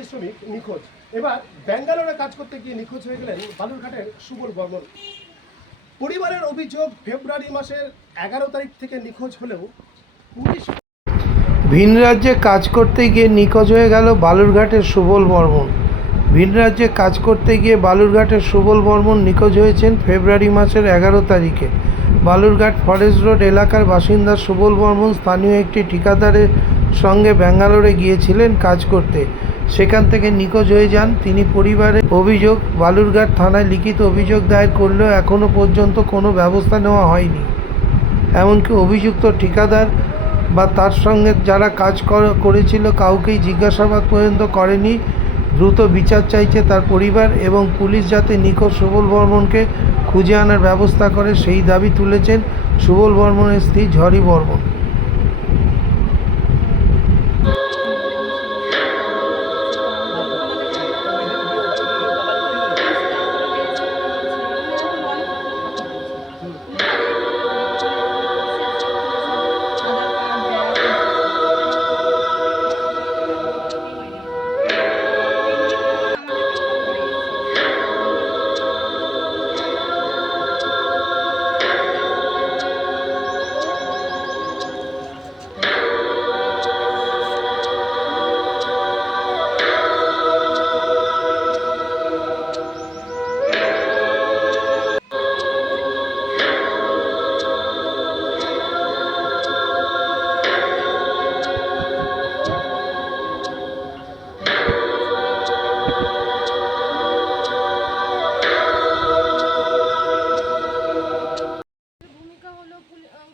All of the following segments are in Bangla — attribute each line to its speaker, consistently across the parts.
Speaker 1: পরিযায়ী শ্রমিক নিখোঁজ। এবার ব্যাঙ্গালোরে কাজ করতে গিয়ে নিখোঁজ হয়ে গেলেন বালুরঘাটের সুবল বর্মন। পরিবারের অভিযোগ, ফেব্রুয়ারি মাসের এগারো তারিখ থেকে নিখোঁজ হলেও পুলিশ
Speaker 2: ভিন রাজ্যে কাজ করতে গিয়ে নিখোঁজ হয়ে গেল বালুরঘাটের সুবল বর্মন। ভিন রাজ্যে কাজ করতে গিয়ে বালুরঘাটের সুবল বর্মন নিখোঁজ হয়েছেন ফেব্রুয়ারি মাসের এগারো তারিখে। বালুরঘাট ফরেস্ট রোড এলাকার বাসিন্দা সুবল বর্মন স্থানীয় একটি ঠিকাদারের সঙ্গে ব্যাঙ্গালোরে গিয়েছিলেন কাজ করতে। সেখান থেকে নিখোঁজ হয়ে যান। তিনি পরিবারের অভিযোগ, বালুরঘাট থানায় লিখিত অভিযোগ দায়ের করলেও এখনও পর্যন্ত কোনো ব্যবস্থা নেওয়া হয়নি। এমনকি অভিযুক্ত ঠিকাদার বা তার সঙ্গে যারা কাজ কর- করেছিল কাউকেই জিজ্ঞাসাবাদ পর্যন্ত করেনি। দ্রুত বিচার চাইছে তার পরিবার এবং পুলিশ যাতে নিখোঁজ সুবল বর্মনকে খুঁজে আনার ব্যবস্থা করে, সেই দাবি তুলেছেন সুবল বর্মনের স্ত্রী ঝরি বর্মন।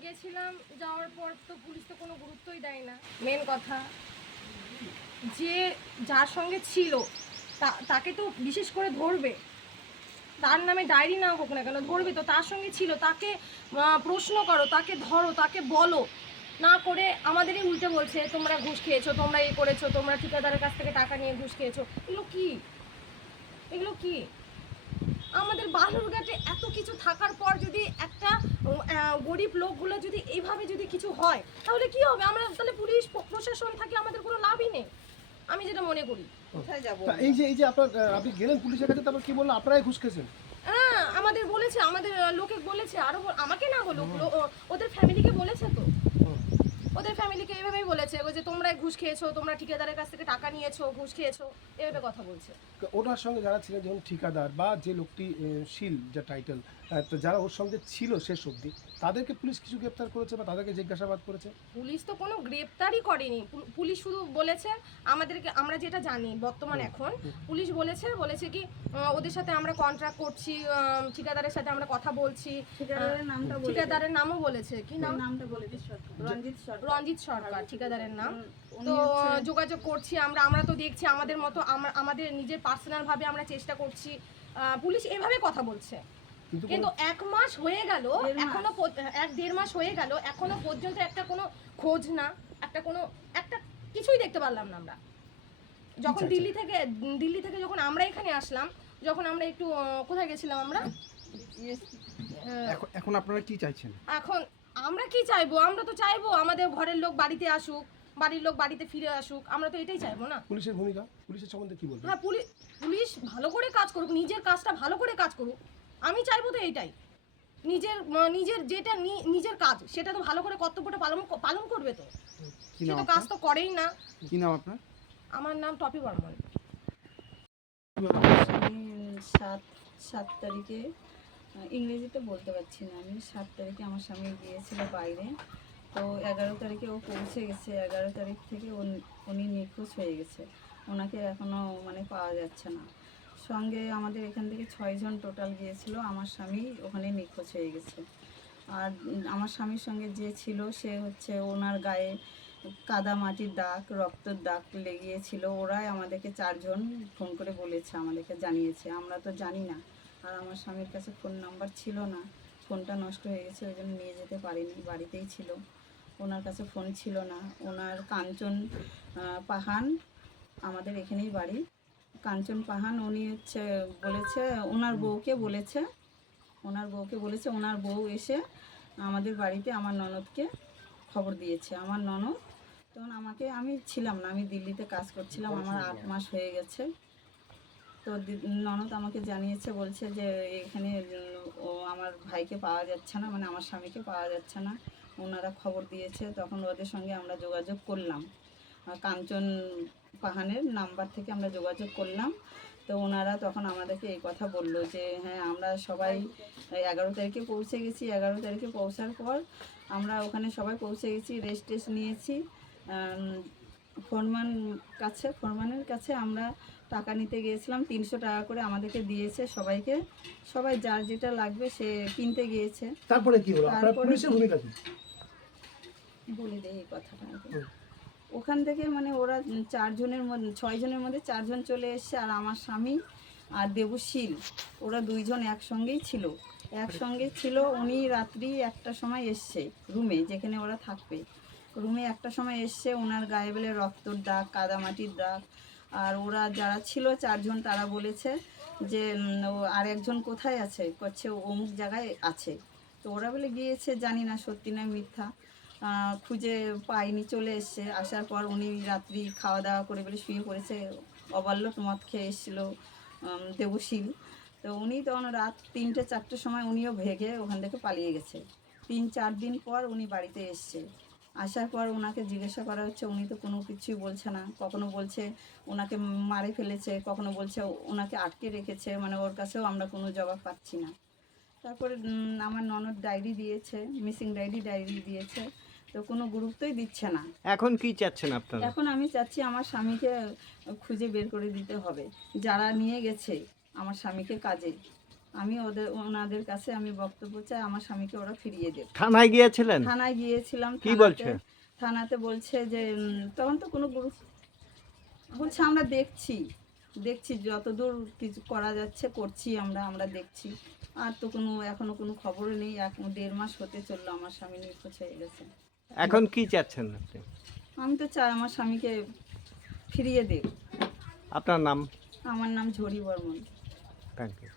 Speaker 3: গেছিলাম, যাওয়ার পর তো পুলিশ তো কোনো গুরুত্বই দেয় না। মেন কথা, যে যার সঙ্গে ছিল তাকে তো বিশেষ করে ধরবে। তার নামে ডায়েরি না হোক না কেন, ধরবে তো, তার সঙ্গে ছিল। তাকে প্রশ্ন করো, তাকে ধরো, তাকে বলো। না করে আমাদেরই উল্টে বলছে, তোমরা ঘুষ খেয়েছো, তোমরা এই করেছ, তোমরা ঠিকাদারের কাছ থেকে টাকা নিয়ে ঘুষ খেয়েছো। এগুলো কি? এগুলো কি? আমাদের বালুরঘাটে এত কিছু থাকার পর যদি একটা গরিব লোকগুলো যদি এইভাবে যদি কিছু হয় তাহলে কি হবে? আমরা তাহলে পুলিশ প্রশাসন থাকে আমাদের কোনো লাভই নেই। আমি যেটা মনে করি।
Speaker 1: কোথায় যাব এই যে এই যে আপনার আপনি গেলেন পুলিশের কাছে তারপর কি বলল? আপনারাই ঘুষ খেয়েছেন?
Speaker 3: হ্যাঁ আমাদের বলেছে আমাদের লোকে বলেছে আরও আমাকে না হলো ওদের ফ্যামিলিকে বলেছে তো। ওদের ফ্যামিলিকে এভাবেই বলেছে ওই যে তোমরা ঘুষ খেয়েছো তোমরা ঠিকাদারের কাছ থেকে টাকা নিয়েছো ঘুষ খেয়েছো এভাবে কথা বলছে।
Speaker 1: ওনার সঙ্গে যারা ছিলেন যেমন ঠিকাদার বা যে লোকটি শীল যা টাইটেল তো যারা ওর সঙ্গে ছিল শেষ অবধি তাদেরকে পুলিশ কিছু গ্রেপ্তার করেছে বা তাদেরকে জিজ্ঞাসাবাদ করেছে?
Speaker 3: পুলিশ তো কোনো গ্রেপ্তারই করেনি। পুলিশ শুধু বলেছে আমাদেরকে আমরা যেটা জানি বর্তমান এখন পুলিশ বলেছে বলেছে কি ওদের সাথে আমরা কন্ট্রাক্ট করছি ঠিকাদারের সাথে আমরা কথা বলছি
Speaker 4: ঠিকাদারের নামটা
Speaker 3: ঠিকাদারের নামও বলেছে। কি নাম?
Speaker 4: নামটা বলে দিস রঞ্জিত সরকার।
Speaker 3: রঞ্জিত সরকার ঠিকাদারের নাম। তো যোগাযোগ করছি আমরা আমরা তো দেখছি আমাদের মতো আমরা আমাদের নিজের পার্সোনাল ভাবে আমরা চেষ্টা করছি। পুলিশ এভাবে কথা বলছে।
Speaker 1: কিন্তু
Speaker 3: এক মাস হয়ে গেল এখনও এক দেড় মাস হয়ে গেল এখনও পর্যন্ত একটা কোনো খোঁজ না একটা কোনো একটা কিছুই দেখতে পারলাম না আমরা। যখন
Speaker 1: আচ্ছা,
Speaker 3: দিল্লি থেকে দিল্লি থেকে যখন আমরা এখানে আসলাম যখন আমরা একটু কোথায় গেছিলাম আমরা?
Speaker 5: এখন আপনারা কি চাইছেন?
Speaker 3: এখন আমরা কি চাইব? আমরা তো চাইব আমাদের ঘরের লোক বাড়িতে আসুক বাড়ির লোক বাড়িতে ফিরে আসুক আমরা তো এটাই চাইব না।
Speaker 1: পুলিশের ভূমিকা? পুলিশের সম্বন্ধে কি বলবেন?
Speaker 3: হ্যাঁ পুলিশ পুলিশ ভালো করে কাজ করুক নিজের কাজটা ভালো করে কাজ করুক। আমি চাইব তো এইটাই নিজের নিজের যেটা নি- নিজের কাজ সেটা তো ভালো করে কর্তব্যটা পালন পালন করবে তো। সে তো কাজ তো করেই না।
Speaker 5: কি নাম আপনার?
Speaker 3: আমার নাম টপি বর্মন।
Speaker 4: আমি সাত সাত তারিখে ইংরেজিতে বলতে পারছি না। আমি সাত তারিখে আমার স্বামী গিয়েছিল বাইরে। তো এগারো তারিখে ও পৌঁছে গেছে। এগারো তারিখ থেকে উন- নিখোঁজ হয়ে গেছে। ওনাকে এখনও মানে পাওয়া যাচ্ছে না। সঙ্গে আমাদের এখান থেকে ছয়জন টোটাল গিয়েছিল। আমার স্বামী ওখানে নিখোঁজ হয়ে গেছে। আর আমার স্বামীর সঙ্গে যে ছিল, সে হচ্ছে ওনার গায়ে কাদা মাটির দাগ, রক্তর দাগ লেগিয়েছিল ওরাই আমাদেরকে চারজন ফোন করে বলেছে, আমাদেরকে জানিয়েছে। আমরা তো জানি না। আর আমার স্বামীর কাছে ফোন নাম্বার ছিল না। ফোনটা নষ্ট হয়ে গেছে ওই জন্য নিয়ে যেতে পারিনি বাড়িতেই ছিল। ওনার কাছে ফোন ছিল না। ওনার কাঞ্চন পাহান আমাদের এখানেই বাড়ি। কাঞ্চন পাহান উনি হচ্ছে বলেছে ওনার বউকে বলেছে ওনার বউকে বলেছে ওনার বউ এসে আমাদের বাড়িতে আমার ননদকে খবর দিয়েছে। আমার ননদ তখন আমাকে আমি ছিলাম না আমি দিল্লিতে কাজ করছিলাম আমার আট মাস হয়ে গেছে। তো ননদ আমাকে জানিয়েছে, বলছে যে এখানে ও আমার ভাইকে পাওয়া যাচ্ছে না মানে আমার স্বামীকে পাওয়া যাচ্ছে না। ওনারা খবর দিয়েছে, তখন ওদের সঙ্গে আমরা যোগাযোগ করলাম। কাঞ্চন পাহানের নাম্বার থেকে আমরা যোগাযোগ করলাম। তো ওনারা তখন আমাদেরকে এই কথা বলল যে হ্যাঁ আমরা সবাই এগারো তারিখে পৌঁছে গেছি। এগারো তারিখে পৌঁছার পর আমরা ওখানে সবাই পৌঁছে গেছি রেস্ট টেস্ট নিয়েছি ফরমান কাছে ফরমানের কাছে আমরা টাকা নিতে গিয়েছিলাম তিনশো টাকা করে আমাদেরকে দিয়েছে সবাইকে। সবাই যার যেটা লাগবে সে কিনতে গিয়েছে।
Speaker 1: তারপরে কি হলো? আপনার পুলিশের ভূমিকা কি?
Speaker 4: বলে দেয় এই কথাটা আগে। ওখান থেকে মানে ওরা চারজনের মধ্যে ছয়জনের মধ্যে চারজন চলে এসছে আর আমার স্বামী আর দেবশীল। ওরা দুইজন একসঙ্গেই ছিল। একসঙ্গে ছিল উনি রাত্রি একটা সময় এসছে রুমে যেখানে ওরা থাকবে। রুমে একটা সময় এসছে ওনার গায়ে বেলে রক্তর দাগ, কাদামাটির দাগ। আর ওরা যারা ছিল চারজন, তারা বলেছে যে আর একজন কোথায় আছে? করছে অমুক জায়গায় আছে। তো ওরা বলে গিয়েছে, জানি না সত্যি না মিথ্যা। খুঁজে পাইনি, চলে এসছে। আসার পর উনি রাত্রি খাওয়া দাওয়া করে বলে শুয়ে পড়েছে। অবাল্য মদ খেয়ে এসেছিল দেবশীল। তো উনি তখন রাত তিনটে, চারটের সময় উনিও ভেগে ওখান থেকে পালিয়ে গেছে। তিন, চার দিন পর উনি বাড়িতে এসছে। আসার পর ওনাকে জিজ্ঞাসা করা হচ্ছে উনি তো কোনো কিছুই বলছে না। কখনো বলছে ওনাকে মারে ফেলেছে কখনো বলছে ওনাকে আটকে রেখেছে মানে ওর কাছেও আমরা কোনো জবাব পাচ্ছি না। তারপরে আমার ননদ ডায়েরি দিয়েছে মিসিং ডায়েরি ডায়েরি দিয়েছে তো কোনো গুরুত্বই দিচ্ছে না।
Speaker 6: এখন কি চাচ্ছেন আপনারা?
Speaker 4: এখন আমি চাচ্ছি আমার স্বামীকে খুঁজে বের করে দিতে হবে যারা নিয়ে গেছে আমার স্বামীকে কাজে। আমি ওদের ওনাদের কাছে আমি বক্তব্য চাই আমার স্বামীকে ওরা ফিরিয়ে দেবে।
Speaker 6: থানায় গিয়েছিলেন?
Speaker 4: থানায় গিয়েছিলাম
Speaker 6: কি বলছে?
Speaker 4: থানাতে বলছে যে তখন তো কোনো গুরুত্ব বলছে আমরা দেখছি দেখছি যতদূর কিছু করা যাচ্ছে করছি আমরা আমরা দেখছি। আর তো কোনো এখনও কোনো খবর নেই এক দেড় মাস হতে চলল আমার স্বামী নিখোঁজ হয়ে গেছে।
Speaker 6: এখন কি চাচ্ছেন আপনি?
Speaker 4: আমি তো চাই আমার স্বামীকে ফিরিয়ে দে
Speaker 6: আপনার নাম?
Speaker 4: আমার নাম ঝরি বর্মন।
Speaker 6: Thank you